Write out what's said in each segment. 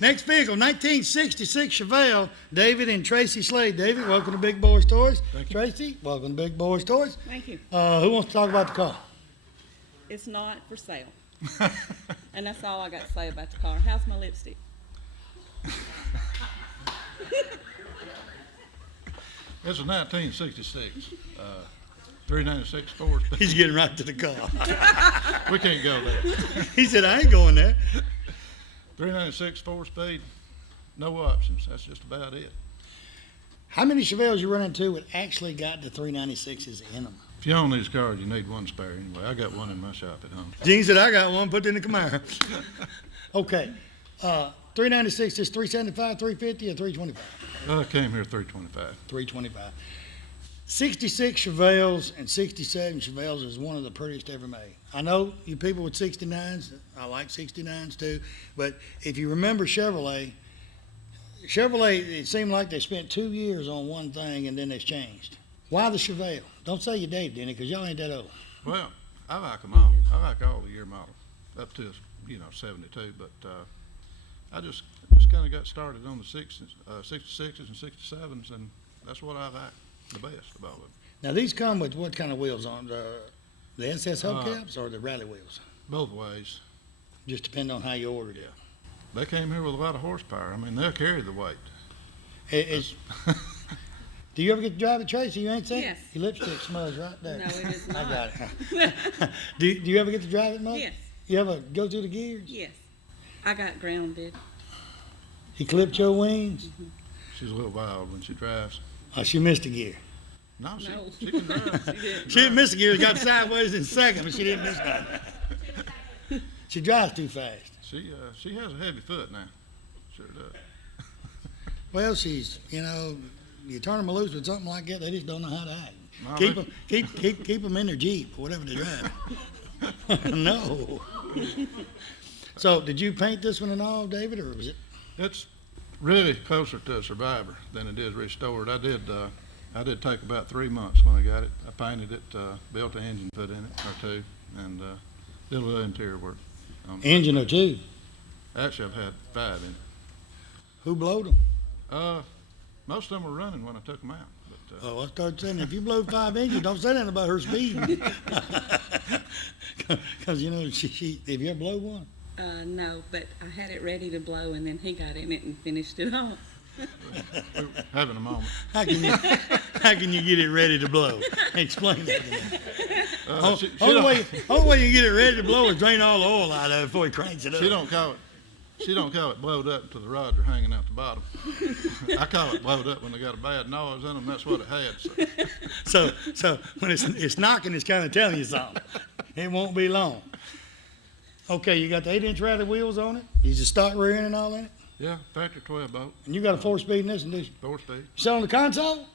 Next vehicle, 1966 Chevelle, David and Tracy Slade. David, welcome to Big Boyz Toyz. Thank you. Tracy, welcome to Big Boyz Toyz. Thank you. Who wants to talk about the car? It's not for sale. And that's all I got to say about the car. How's my lipstick? It's a 1966, 396 Ford. He's getting right to the car. We can't go there. He said, I ain't going there. 396 4-speed, no options. That's just about it. How many Chevelles you run into that actually got the 396s in them? If you own these cars, you need one spare anyway. I got one in my shop at home. Gene said, I got one, put it in the Camaro. Okay. 396 is 375, 350, or 325? I came here 325. 325. 66 Chevelles and 67 Chevelles is one of the prettiest ever made. I know you people with 69s, I like 69s too, but if you remember Chevrolet, it seemed like they spent 2 years on one thing and then they changed. Why the Chevelle? Don't say you dated any, because y'all ain't that old. Well, I like them all. I like all the year model, up to 72. But I just kind of got started on the 66s and 67s, and that's what I like the best about them. Now these come with what kind of wheels on? The SS hubcaps or the rally wheels? Both ways. Just depend on how you ordered it. They came here with a lot of horsepower. I mean, they'll carry the weight. Do you ever get to drive it, Tracy? You ain't seen Yes. it? Your lipstick smells right there. No, it is not. I got it. do you ever get to drive it, Mike? Yes. You ever go through the gears? Yes. I got grounded. He clipped your wings? She's a little wild when she drives. Oh, she missed a gear. No, No. she can drive. She did. She didn't miss a gear. Got sideways in second, but she didn't miss one. She drives too fast. She has a heavy foot now. Sure does. Well, she's, you turn them loose with something like that, they just don't know how to act. No, Keep them in their Jeep or whatever they drive. No. So, did you paint this one and all, David, or was it? It's really closer to a Survivor than it is restored. I did take about 3 months when I got it. I painted it, built an engine put in it, or two, and did a little interior work. Engine or two? Actually, I've had 5 in it. Who blowed them? Most of them were running when I took them out. But, I started saying, if you blow 5 engines, don't say nothing about her speeding. Because, she, have you ever blown one? No, but I had it ready to blow, and then he got in it and finished it off. we were having a moment. How can you get it ready to blow? Explain that to me. Only way you get it ready to blow is drain all the oil out of it before he cranks it up. She don't call it blowed up until the rods are hanging out the bottom. I call it blowed up when they got a bad noise in them. That's what it had. So when it's knocking, it's kind of telling you something. It won't be long. Okay, you got the 8-inch rally wheels on it. You just stock rear end and all in it. Yeah, factory 12 bolt. And you got a 4-speed in this one, do you? 4-speed. You sit on the console?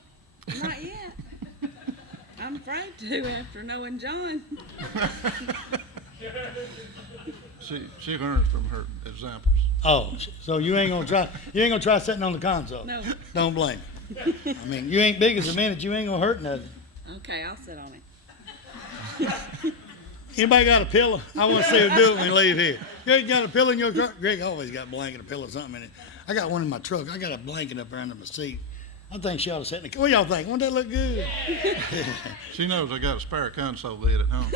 Not yet. I'm afraid to after knowing John. She learns from her examples. Oh, so you ain't gonna try sitting on the console? No. Don't blame me. I mean, you ain't big as a minute. You ain't gonna hurt nothing. Okay, I'll sit on it. Anybody got a pillow? I want to see her do it when we leave here. You ain't got a pillow in your car? Greg always got a blanket, a pillow, something in it. I got one in my truck. I got a blanket up there under my seat. I think she ought to sit in the car. What y'all think? Won't that look good? She knows I got a spare console lid at home.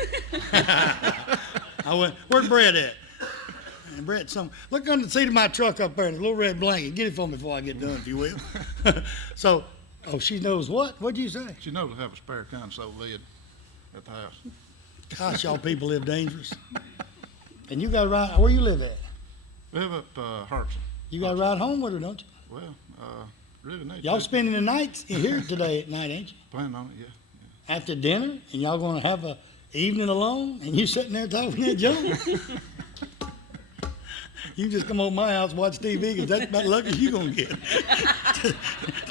I went, where's Brett at? And Brett, look under the seat of my truck up there, the little red blanket. Get it for me before I get done, if you will. So, she knows what? What'd you say? She knows I have a spare console lid at the house. Gosh, y'all people live dangerous. And you got to ride, where you live at? We live up Hartson. You got to ride home with her, don't you? Well, really nice. Y'all spending the night in here today at night, ain't you? Planning on it, yeah. After dinner, and y'all going to have a evening alone, and you sitting there talking that junk? You just come over my house and watch TV, because that's about the luckiest you going to get.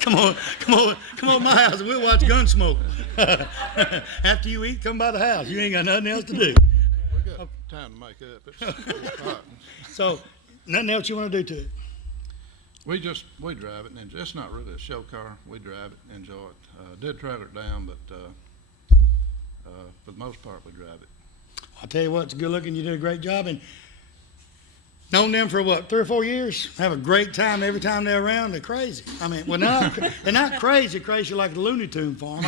come on my house, and we'll watch Gunsmoke. After you eat, come by the house. You ain't got nothing else to do. We got time to make up. It's hot. So, nothing else you want to do to it? We drive it, and it's not really a show car. We drive it, enjoy it. Did trailer it down, but for the most part, we drive it. I'll tell you what, it's good looking. You did a great job. And Known them for what, 3 or 4 years? Have a great time every time they're around. They're crazy. I mean, well, they're not crazy like the Looney Tune farm.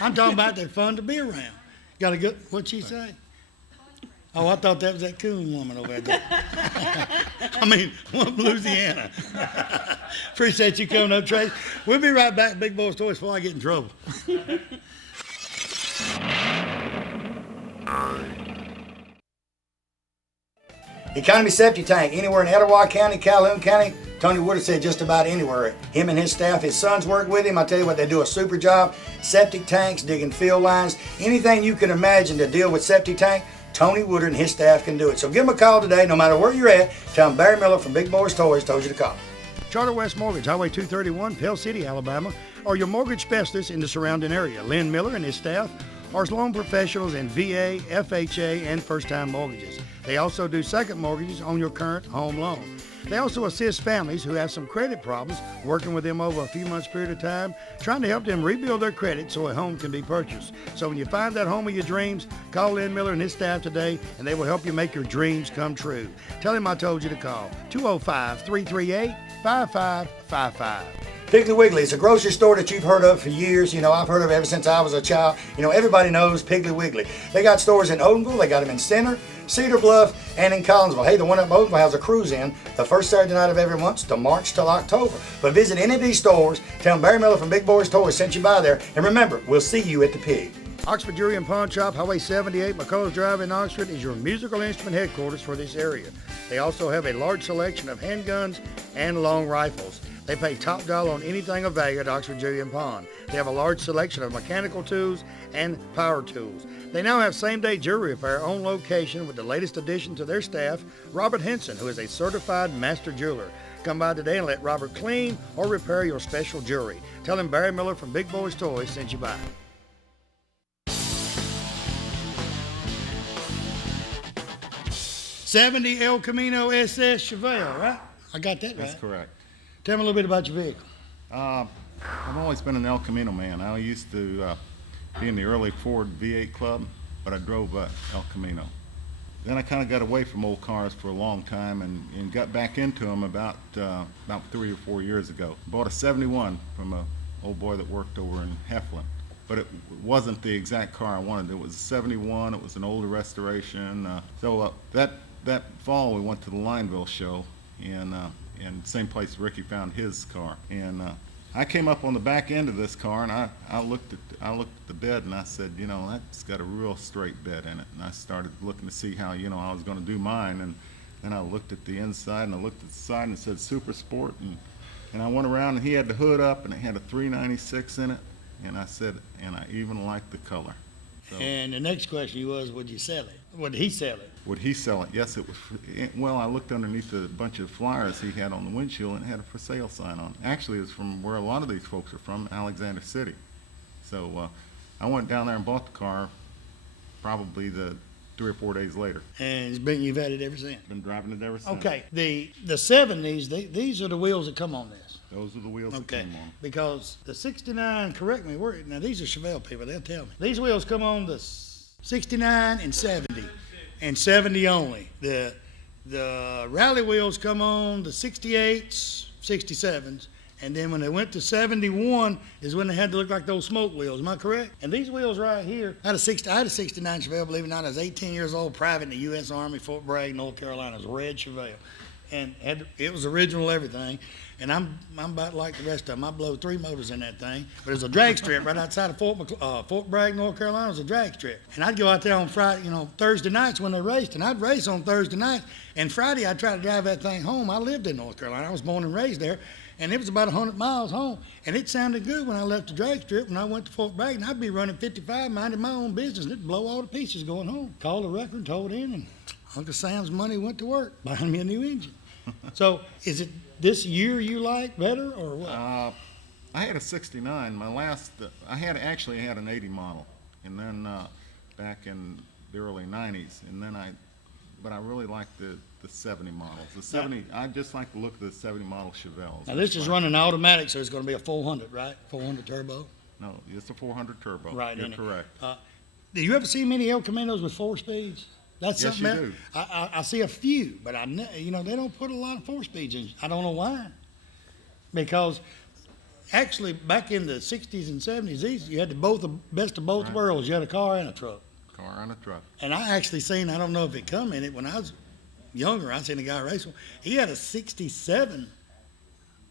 I'm talking about they're fun to be around. Got a good, what'd she say? Oh, I thought that was that coon woman over there. I mean, from Louisiana. Appreciate you coming up, Trace. We'll be right back, Big Boyz Toyz, before I get in trouble. Economy Septic Tank, anywhere in Etowah County, Calhoun County. Tony Woodard said just about anywhere. Him and his staff, his sons work with him. I tell you what, they do a super job. Septic tanks, digging field lines, anything you can imagine to deal with septic tank, Tony Woodard and his staff can do it. So give them a call today, no matter where you're at. Tell them Barry Miller from Big Boyz Toyz told you to call. Charter West Mortgage, Highway 231, Pell City, Alabama, or your mortgage specialist in the surrounding area. Lynn Miller and his staff are loan professionals in VA, FHA, and first-time mortgages. They also do second mortgages on your current home loan. They also assist families who have some credit problems, working with them over a few months period of time, trying to help them rebuild their credit so a home can be purchased. So when you find that home of your dreams, call Lynn Miller and his staff today, and they will help you make your dreams come true. Tell him I told you to call. 205-338-5555. Piggly Wiggly, it's a grocery store that you've heard of for years. You know, I've heard of it ever since I was a child. You know, everybody knows Piggly Wiggly. They got stores in Odenville, they got them in Center, Cedar Bluff, and in Collinsville. Hey, the one up in Odenville has a cruise in the first Saturday night of every month to March till October. But visit any of these stores, tell them Barry Miller from Big Boyz Toyz sent you by there, and remember, we'll see you at the Pig. Oxford Jewelry and Pawn Shop, Highway 78, McCullough Drive in Oxford, is your musical instrument headquarters for this area. They also have a large selection of handguns and long rifles. They pay top dollar on anything of value at Oxford Jewelry and Pawn. They have a large selection of mechanical tools and power tools. They now have same-day jewelry repair on location with the latest addition to their staff, Robert Henson, who is a certified master jeweler. Come by today and let Robert clean or repair your special jewelry. Tell him Barry Miller from Big Boyz Toyz sent you by. '70 El Camino SS Chevelle, right? I got that right. That's correct. Tell me a little bit about your vehicle. I've always been an El Camino man. I used to be in the early Ford V8 club, but I drove El Camino. Then I kind of got away from old cars for a long time and got back into them about 3 or 4 years ago. Bought a 71 from an old boy that worked over in Heflin. But it wasn't the exact car I wanted. It was a 71. It was an older restoration. So that fall we went to the Lineville show, and same place Ricky found his car. And I came up on the back end of this car, and I looked at the bed, and I said, you know, that's got a real straight bed in it. And I started looking to see how, you know, I was going to do mine. And then I looked at the inside, and I looked at the side, and it said Super Sport. And I went around, and he had the hood up, and it had a 396 in it. And I said, and I even liked the color. So, and the next question was, would you sell it? Would he sell it? would he sell it? Yes, it was. Well, I looked underneath a bunch of flyers he had on the windshield, and it had a for sale sign on. Actually, it's from where a lot of these folks are from, Alexander City. So I went down there and bought the car probably the 3 or 4 days later. And you've had it ever since? Been driving it ever since. Okay, the 70s, these are the wheels that come on this. Those are the wheels that come on. Because the 69, correct me, now these are Chevelle people, they'll tell me. These wheels come on the 69 and 70, and 70 only. The rally wheels come on the 68s, 67s, and then when they went to 71 is when they had to look like those smoke wheels. Am I correct? And these wheels right here, I had a 69 Chevelle, believe it or not. I was 18 years old, private in the U.S. Army, Fort Bragg, North Carolina. It was a red Chevelle. And it was original everything. And I'm about like the rest of them. I blow 3 motors in that thing. But there's a drag strip right outside of Fort Bragg, North Carolina. There's a drag strip. And I'd go out there on Friday, Thursday nights when they raced. And I'd race on Thursday nights. And Friday I'd try to drive that thing home. I lived in North Carolina. I was born and raised there. And it was about 100 miles home. And it sounded good when I left the drag strip. When I went to Fort Bragg, and I'd be running 55, minding my own business. And it'd blow all the pieces going home. Called the record, told in, and Uncle Sam's money went to work buying me a new engine. So is it this year you like better or what? I had a 69. My last, I had an 80 model, and then back in the early 90s, and then but I really like the 70 models. The 70, I just like the look of the 70 model Chevelles. Now this is running automatic, so it's going to be a 400, right? 400 turbo. No, it's a 400 turbo. Right, You're isn't it? correct. Do you ever see many El Caminos with 4 speeds? That's Yes, something you else. do. I see a few, but they don't put a lot of 4-speeds in. I don't know why. Because actually, back in the 60s and 70s, you had the best of both Right. worlds. You had a car and a truck. Car and a truck. And I actually seen, I don't know if it come in it, when I was younger, I seen a guy race one. He had a 67,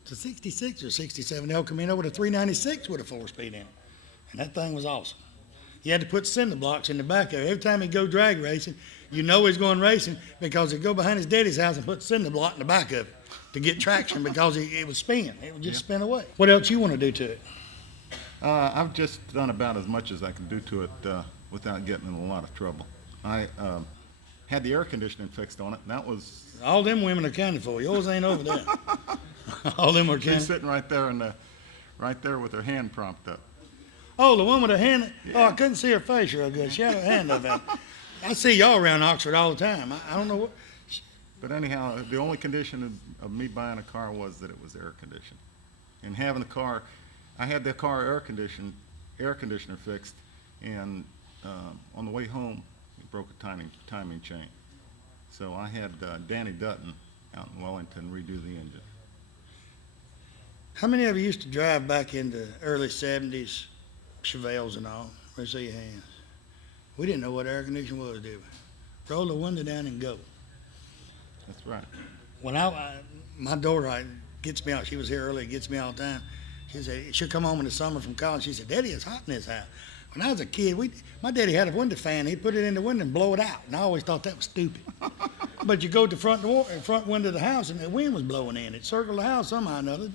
it's a 66 or 67 El Camino with a 396 with a 4-speed in it. And that thing was awesome. You had to put cinder blocks in the back of it. Every time he'd go drag racing, you know he's going racing because he'd go behind his daddy's house and put cinder block in the back of it to get traction because it would spin. It would just spin away. What else you want to do to it? I've just done about as much as I can do to it without getting in a lot of trouble. I had the air conditioning fixed on it, and that was... All them women are counted for. Yours ain't over there. All them are She's counted. sitting right there with her hand propped up. Oh, the one with her hand. Oh, I couldn't see her face real good. She had her hand up. I see y'all around Oxford all the time. I don't know what. But anyhow, the only condition of me buying a car was that it was air conditioned. And having the car, I had the car air conditioner fixed, and on the way home, it broke a timing chain. So I had Danny Dutton out in Wellington redo the engine. How many of you used to drive back in the early 70s, Chevelles and all? Let's see your hands. We didn't know what air conditioning was, did we? Roll the window down and go. That's right. When my daughter gets me out, she was here early, gets me all the time. She said, she'll come home in the summer from college. She said, Daddy, it's hot in this house. When I was a kid, my daddy had a window fan. He'd put it in the window and blow it out. And I always thought that was stupid. But you go to the front window of the house, and the wind was blowing in. It circled the house somehow or another.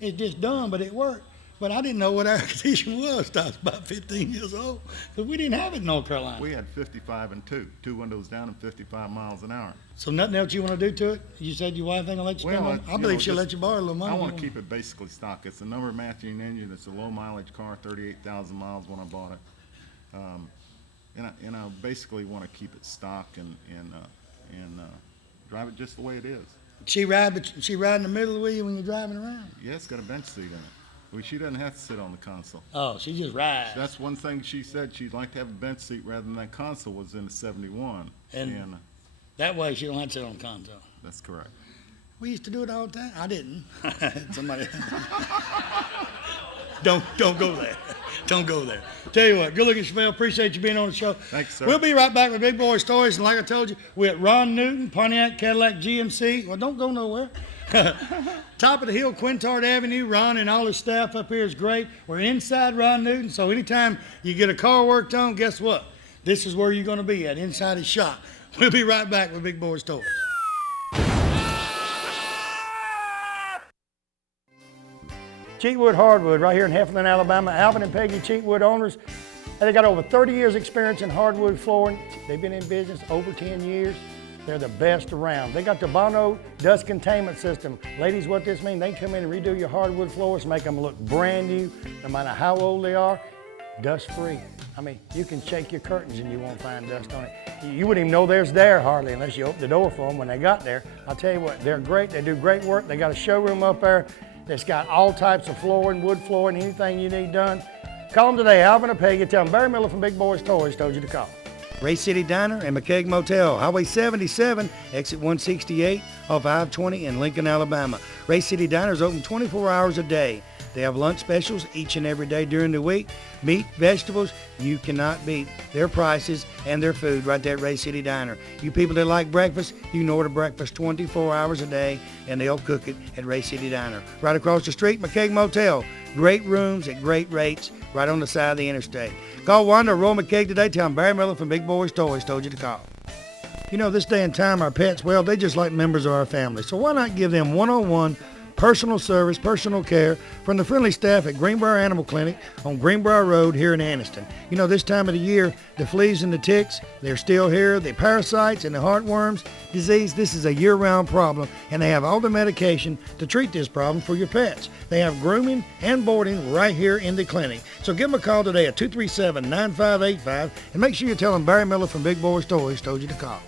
It's just dumb, but it worked. But I didn't know what air conditioning was till I was about 15 years old, because we didn't have it in North Carolina. We had 55 and 2 windows down and 55 miles an hour. So nothing else you want to do to it? You said your wife ain't gonna let you spend money? I believe she'll let you borrow a little money. I want to keep it basically stock. It's a number matching engine. It's a low mileage car, 38,000 miles when I bought it. And I basically want to keep it stock and drive it just the way it is. She ride in the middle with you when you're driving around? Yeah, it's got a bench seat in it. Well, she doesn't have to sit on the console. Oh, she just rides. That's one thing she said. She'd like to have a bench seat rather than that console was in the 71. And that way she don't have to sit on the console. That's correct. We used to do it all the time. I didn't. Somebody. Don't go there. Don't go there. Tell you what, good looking Chevelle. Appreciate you being on the show. Thanks, sir. We'll be right back with Big Boyz Toyz. And like I told you, we're at Ron Newton, Pontiac Cadillac GMC. Well, don't go nowhere. Top of the hill, Quintard Avenue. Ron and all his staff up here is great. We're inside Ron Newton, so anytime you get a car worked on, guess what? This is where you're going to be at, inside his shop. We'll be right back with Big Boyz Toyz. Cheatwood Hardwood, right here in Heflin, Alabama. Alvin and Peggy Cheatwood owners. They got over 30 years experience in hardwood flooring. They've been in business over 10 years. They're the best around. They got the Bono dust containment system. Ladies, what this means, they come in and redo your hardwood floors, make them look brand new, no matter how old they are, dust free. I mean, you can shake your curtains and you won't find dust on it. You wouldn't even know there's there hardly unless you open the door for them when they got there. I'll tell you what, they're great. They do great work. They got a showroom up there that's got all types of flooring, wood flooring, anything you need done. Call them today, Alvin or Peggy. Tell them Barry Miller from Big Boyz Toyz told you to call. Ray City Diner and McKeag Motel, Highway 77, exit 168 off I-20 in Lincoln, Alabama. Ray City Diner is open 24 hours a day. They have lunch specials each and every day during the week. Meat, vegetables, you cannot beat their prices and their food right there at Ray City Diner. You people that like breakfast, you can order breakfast 24 hours a day, and they'll cook it at Ray City Diner. Right across the street, McKeag Motel. Great rooms at great rates right on the side of the interstate. Call Wanda or Roy McKeag today. Tell them Barry Miller from Big Boyz Toyz told you to call. You know, this day and time, our pets, well, they just like members of our family. So why not give them one-on-one personal service, personal care from the friendly staff at Greenbrier Animal Clinic on Greenbrier Road here in Anniston. You know, this time of the year, the fleas and the ticks, they're still here. The parasites and the heartworms disease, this is a year-round problem, and they have all the medication to treat this problem for your pets. They have grooming and boarding right here in the clinic. So give them a call today at 237-9585 and make sure you tell them Barry Miller from Big Boyz Toyz told you to call.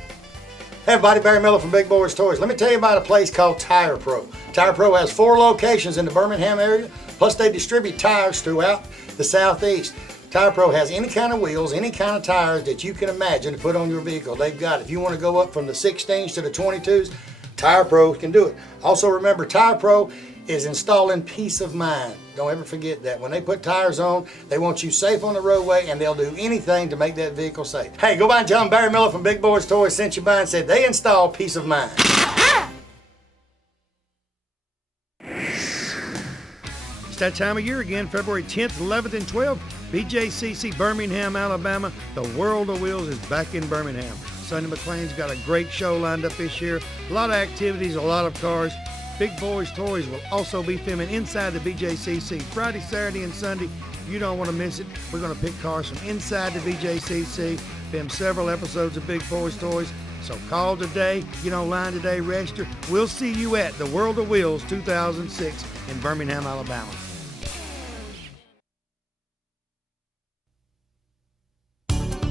Hey everybody, Barry Miller from Big Boyz Toyz. Let me tell you about a place called Tire Pro. Tire Pro has 4 locations in the Birmingham area, plus they distribute tires throughout the Southeast. Tire Pro has any kind of wheels, any kind of tires that you can imagine to put on your vehicle. They've got, if you want to go up from the 16s to the 22s, Tire Pro can do it. Also remember, Tire Pro is installing peace of mind. Don't ever forget that. When they put tires on, they want you safe on the roadway, and they'll do anything to make that vehicle safe. Hey, go by and tell them Barry Miller from Big Boyz Toyz sent you by and said they install peace of mind. It's that time of year again, February 10th, 11th, and 12th. BJCC Birmingham, Alabama. The World of Wheels is back in Birmingham. Sonny McLean's got a great show lined up this year. A lot of activities, a lot of cars. Big Boyz Toyz will also be filming inside the BJCC Friday, Saturday, and Sunday. You don't want to miss it. We're going to pick cars from inside the BJCC, film several episodes of Big Boyz Toyz. So call today, get online today, register. We'll see you at the World of Wheels 2006 in Birmingham, Alabama.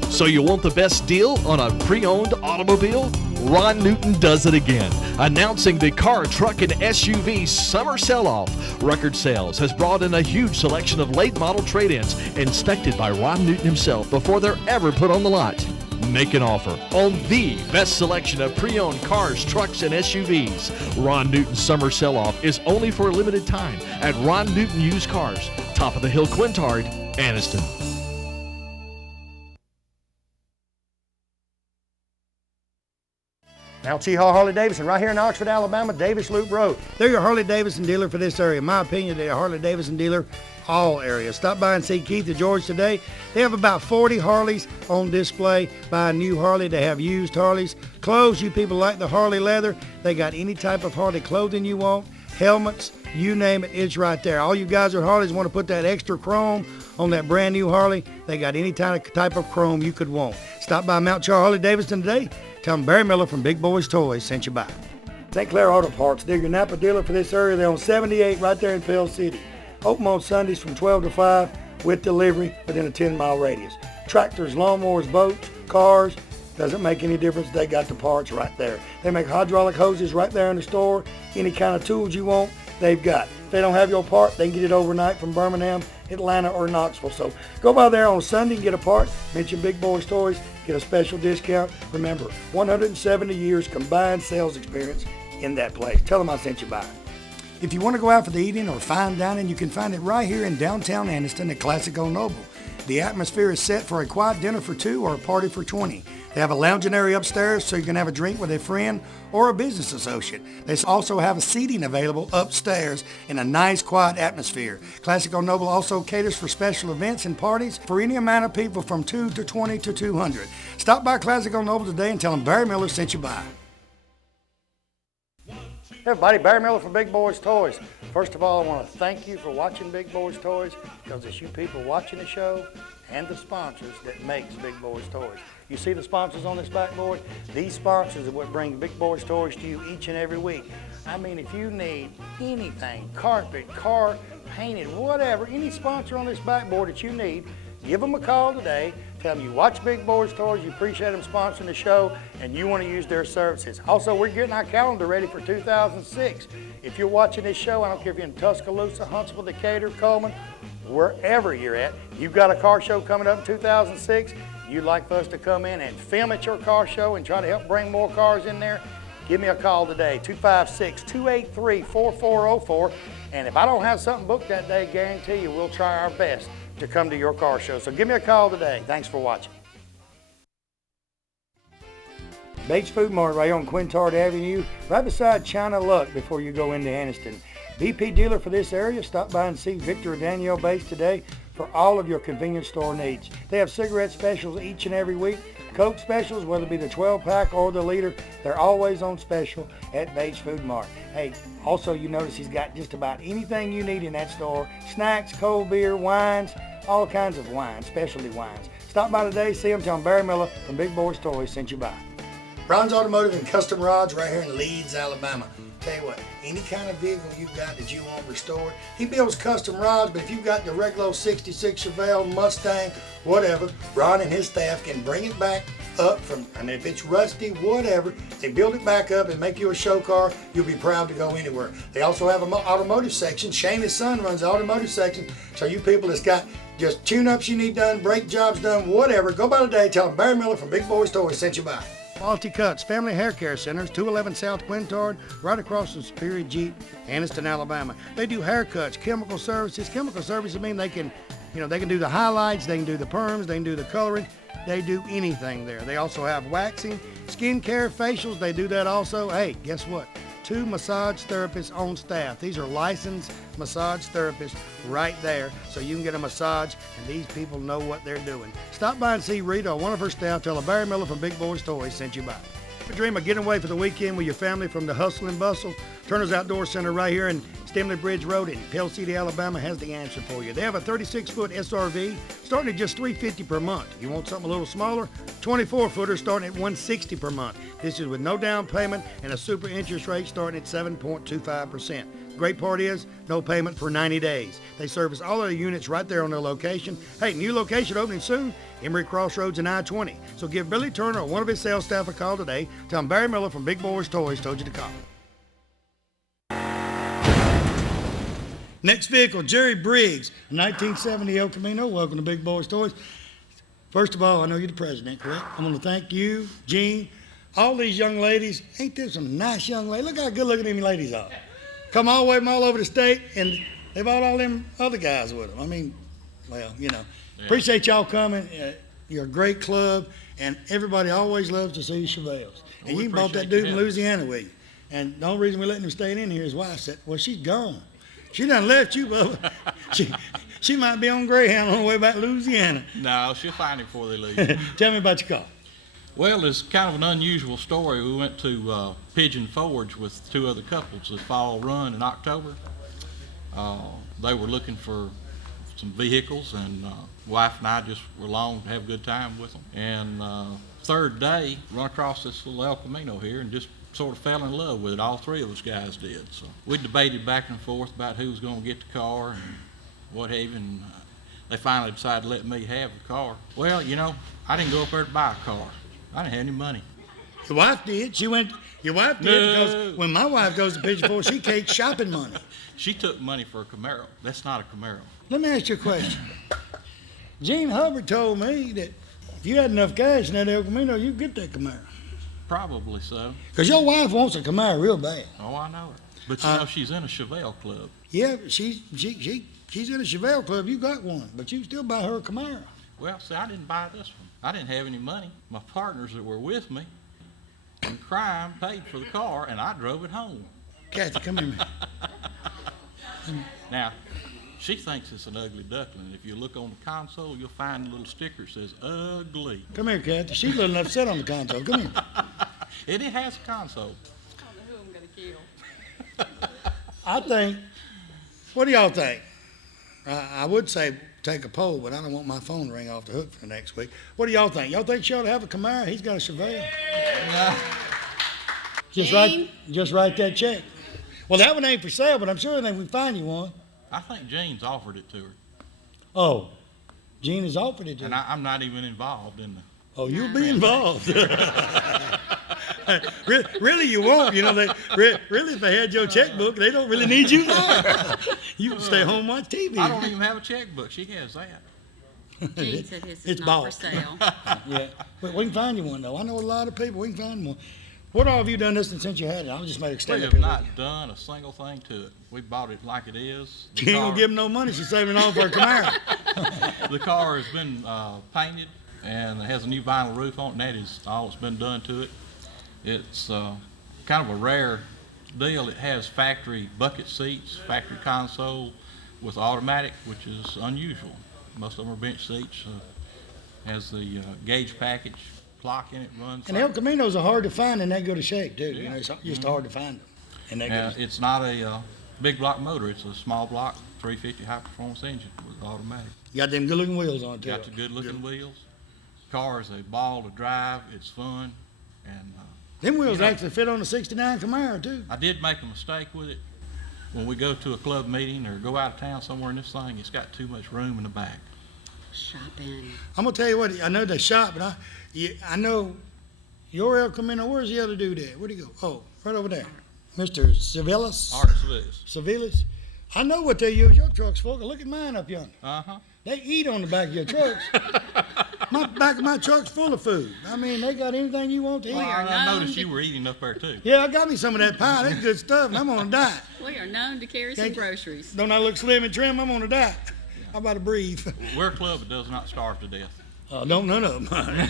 So you want the best deal on a pre-owned automobile? Ron Newton does it again. Announcing the car, truck, and SUV summer sell-off. Record Sales has brought in a huge selection of late model trade-ins inspected by Ron Newton himself before they're ever put on the lot. Make an offer on the best selection of pre-owned cars, trucks, and SUVs. Ron Newton's summer sell-off is only for a limited time at Ron Newton Used Cars, top of the hill, Quintard, Anniston. Now, Cheehaw Harley-Davidson, right here in Oxford, Alabama, Davis Loop Road. They're your Harley-Davidson dealer for this area. In my opinion, they're a Harley-Davidson dealer all areas. Stop by and see Keith and George today. They have about 40 Harleys on display. Buy a new Harley. They have used Harleys. Clothes, you people like the Harley leather. They got any type of Harley clothing you want. Helmets, you name it, it's right there. All you guys with Harleys want to put that extra chrome on that brand new Harley. They got any type of chrome you could want. Stop by Mount Char Harley-Davidson today. Tell them Barry Miller from Big Boyz Toyz sent you by. St. Clair Auto Parts, they're your Napa dealer for this area. They're on 78 right there in Pell City. Open on Sundays from 12 to 5 with delivery within a 10-mile radius. Tractors, lawnmowers, boats, cars, doesn't make any difference. They got the parts right there. They make hydraulic hoses right there in the store. Any kind of tools you want, they've got. If they don't have your part, they can get it overnight from Birmingham, Atlanta, or Knoxville. So go by there on Sunday and get a part. Mention Big Boyz Toyz. Get a special discount. Remember, 170 years combined sales experience in that place. Tell them I sent you by. If you want to go out for the evening or fine dining, you can find it right here in downtown Anniston at Classic Old Noble. The atmosphere is set for a quiet dinner for 2 or a party for 20. They have a lounging area upstairs so you can have a drink with a friend or a business associate. They also have a seating available upstairs in a nice quiet atmosphere. Classic Old Noble also caters for special events and parties for any amount of people from 2 to 20 to 200. Stop by Classic Old Noble today and tell them Barry Miller sent you by. Hey everybody, Barry Miller from Big Boyz Toyz. First of all, I want to thank you for watching Big Boyz Toyz because it's you people watching the show and the sponsors that makes Big Boyz Toyz. You see the sponsors on this backboard? These sponsors are what bring Big Boyz Toyz to you each and every week. I mean, if you need anything, carpet, car, painted, whatever, any sponsor on this backboard that you need, give them a call today. Tell them you watch Big Boyz Toyz, you appreciate them sponsoring the show, and you want to use their services. Also, we're getting our calendar ready for 2006. If you're watching this show, I don't care if you're in Tuscaloosa, Huntsville, Decatur, Coleman, wherever you're at, you've got a car show coming up in 2006, you'd like for us to come in and film at your car show and try to help bring more cars in there, give me a call today, 256-283-4404. And if I don't have something booked that day, guarantee you we'll try our best to come to your car show. So give me a call today. Thanks for watching. Bates Food Mart right on Quintard Avenue, right beside China Luck before you go into Anniston. BP dealer for this area. Stop by and see Victor or Danielle Bates today for all of your convenience store needs. They have cigarette specials each and every week. Coke specials, whether it be the 12-pack or the liter, they're always on special at Bates Food Mart. Hey, also you notice he's got just about anything you need in that store. Snacks, cold beer, wines, all kinds of wines, specialty wines. Stop by today, see him, tell him Barry Miller from Big Boyz Toyz sent you by. Brown's Automotive and Custom Rods right here in Leeds, Alabama. Tell you what, any kind of vehicle you've got that you want restored, he builds custom rods, but if you've got the regular 66 Chevelle, Mustang, whatever, Ron and his staff can bring it back up from, and if it's rusty, whatever, they build it back up and make you a show car. You'll be proud to go anywhere. They also have an automotive section. Shane, his son, runs the automotive section, so you people that's got just tune-ups you need done, brake jobs done, whatever, go by today. Tell them Barry Miller from Big Boyz Toyz sent you by. Quality Cuts, Family Hair Care Centers, 211 South Quintard, right across from Superior Jeep, Anniston, Alabama. They do haircuts, chemical services. Chemical services mean they can, they can do the highlights, they can do the perms, they can do the coloring. They do anything there. They also have waxing, skin care, facials. They do that also. Hey, guess what? 2 massage therapists on staff. These are licensed massage therapists right there, so you can get a massage, and these people know what they're doing. Stop by and see Rita or one of her staff. Tell her Barry Miller from Big Boyz Toyz sent you by. If you dream of getting away for the weekend with your family from the hustle and bustle, Turner's Outdoor Center right here in Stemley Bridge Road in Pell City, Alabama has the answer for you. They have a 36-foot SRV starting at just $350 per month. You want something a little smaller? 24-footer starting at $160 per month. This is with no down payment and a super interest rate starting at 7.25%. Great part is no payment for 90 days. They service all of the units right there on their location. Hey, new location opening soon, Emory Crossroads and I-20. So give Billy Turner or one of his sales staff a call today. Tell him Barry Miller from Big Boyz Toyz told you to call. Next vehicle, Jerry Briggs, 1970 El Camino. Welcome to Big Boyz Toyz. First of all, I know you're the president, correct? I want to thank you, Gene, all these young ladies. Ain't there some nice young ladies? Look how good looking them ladies are. Come all the way from all over the state, and they brought all them other guys with them. I mean, well, appreciate y'all coming. You're a great club, and everybody always loves to see Chevelles. And you brought that dude from Louisiana with you. And the only reason we're letting him stay in here is why I said, well, she's gone. She done left you, Bubba. She might be on Greyhound on the way back to Louisiana. No, she'll find him before they leave. Tell me about your car. Well, it's kind of an unusual story. We went to Pigeon Forge with 2 other couples this fall run in October. They were looking for some vehicles, and wife and I just were along to have a good time with them. And third day, run across this little El Camino here and just sort of fell in love with it. All 3 of us guys did. So we debated back and forth about who was going to get the car and what have you, and they finally decided to let me have the car. Well, I didn't go up there to buy a car. I didn't have any money. Your wife did. Your wife did, because when my wife goes to Pigeon Forge, she takes shopping money. She took money for a Camaro. That's not a Camaro. Let me ask you a question. Gene Hubbard told me that if you had enough cash in that El Camino, you'd get that Camaro. Probably so. Because your wife wants a Camaro real bad. Oh, I know her. But she's in a Chevelle club. Yeah, she's in a Chevelle club. You got one, but you still buy her a Camaro. Well, see, I didn't buy this one. I didn't have any money. My partners that were with me in crime paid for the car, and I drove it home. Kathy, come here, man. Now, she thinks it's an ugly duckling. If you look on the console, you'll find a little sticker that says ugly. Come here, Kathy. She's little enough to sit on the console. Come here. It has a console. I don't know who I'm gonna kill. I think, what do y'all think? I would say take a poll, but I don't want my phone to ring off the hook for the next week. What do y'all think? Y'all think she ought to have a Camaro? He's got a Chevelle. No. Just write that check. Well, that one ain't for sale, but I'm sure they can find you one. I think Gene's offered it to her. Oh, Gene has offered it to And you. I'm not even involved in the... Oh, you'll be involved. Really, you won't. Really, if they had your checkbook, they don't really need you there. You can stay home and watch TV. I don't even have a checkbook. She has that. Gene said his It's is not for bought. sale. Yeah, but we can find you one, though. I know a lot of people. We can find one. What all have you done this since you had it? I'll just make a We statement. have not done a single thing to it. We bought it like it is. She ain't gonna give him no money. She's saving it all for a Camaro. The car has been painted and it has a new vinyl roof on it, and that is all that's been done to it. It's kind of a rare deal. It has factory bucket seats, factory console with automatic, which is unusual. Most of them are bench seats. Has the gauge package, clock in it, runs. And El Caminos are hard to find in that good a shape, too. It's just hard to find them. And that good. It's not a big block motor. It's a small block 350 high performance engine with automatic. You got them good looking wheels on it, too. Got the good looking wheels. Car is a ball to drive. It's fun. And Them wheels actually fit on the 69 Camaro, too. I did make a mistake with it. When we go to a club meeting or go out of town somewhere in this thing, it's got too much room in the back. Shopping. I'm going to tell you what, I know they shop, but I know your El Camino. Where's the other dude at? Where'd he go? Oh, right over there. Mr. Civilis. Art Swiss. Civilis. I know what they use your trucks for. Look at mine up yonder. Uh-huh. They eat on the back of your trucks. My back of my truck's full of food. I mean, they got anything you want to eat. I noticed you were eating up there too. Yeah, I got me some of that pie. That's good stuff, and I'm on a diet. We are known to carry some Thank you. groceries. Don't I look slim and trim? I'm on a diet. How about to breathe? We're a club that does not starve to death. Don't none of them.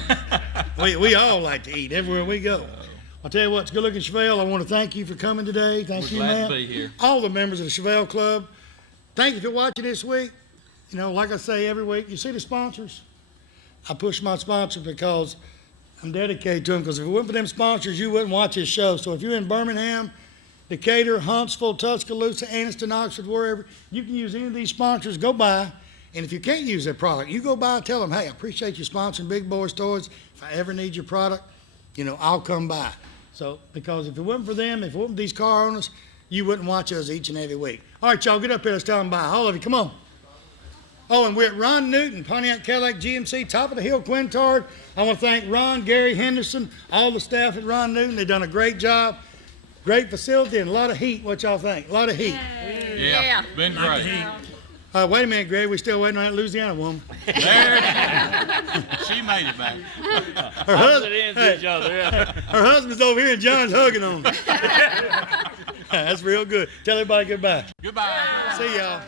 we all like to eat everywhere we go. I'll tell you what, it's good looking Chevelle. I want to thank you for coming today. Thank you, glad man. to be here. All the members of the Chevelle Club. Thank you for watching this week. You know, like I say every week, you see the sponsors? I push my sponsors because I'm dedicated to them, because if it wasn't for them sponsors, you wouldn't watch this show. So if you're in Birmingham, Decatur, Huntsville, Tuscaloosa, Anniston, Oxford, wherever, you can use any of these sponsors, go by. And if you can't use their product, you go by and tell them, hey, I appreciate you sponsoring Big Boyz Toyz. If I ever need your product, you know, I'll come by. So, because if it wasn't for them, if it wasn't for these car owners, you wouldn't watch us each and every week. All right, y'all, get up here. Let's tell them bye. All of you, come on. Oh, and we're at Ron Newton, Pontiac Cadillac GMC, top of the hill, Quintard. I want to thank Ron, Gary, Henderson, all the staff at Ron Newton. They've done a great job. Great facility and a lot of heat. What y'all think? A lot of heat. Yeah, been great. Wait a minute, Greg. We're still waiting on that Louisiana woman. There, she made it back. Her husband's over here and John's hugging on her. That's real good. Tell everybody goodbye. Goodbye. See y'all.